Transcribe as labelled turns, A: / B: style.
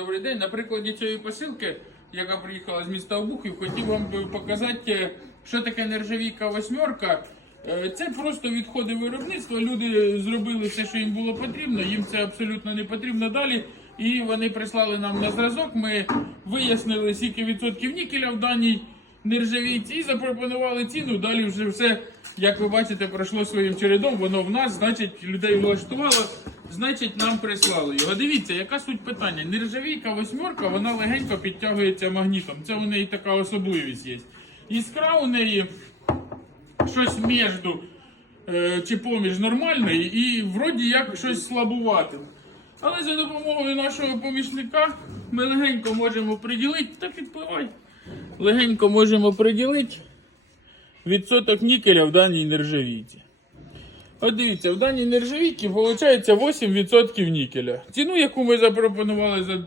A: Добрий день. На прикладі цієї посилки, яка приїхала з міста Обухів, хотів вам показати, що таке нержавійка восьмерка. Е, Це просто відходи виробництва. Люди зробили все, що їм було потрібно. Їм це абсолютно не потрібно далі. І вони прислали нам на зразок. Ми вияснили, скільки відсотків нікеля в даній нержавійці і запропонували ціну. Далі вже все, як ви бачите, пройшло своїм чередом. Воно в нас, значить, людей влаштувало. Значить, нам прислали його. Дивіться, яка суть питання. Нержавійка восьмерка, вона легенько підтягується магнітом. Це у неї така особливість є. Іскра у неї щось між е, чи поміж нормальної і вроді як щось слабуватим. Але за допомогою нашого помічника ми легенько можемо приділити, та підпливай. Легенько можемо приділити відсоток нікеля в даній нержавійці. От дивіться, в даній нержавійці виходить 8% нікеля. Ціну, яку ми запропонували за неї.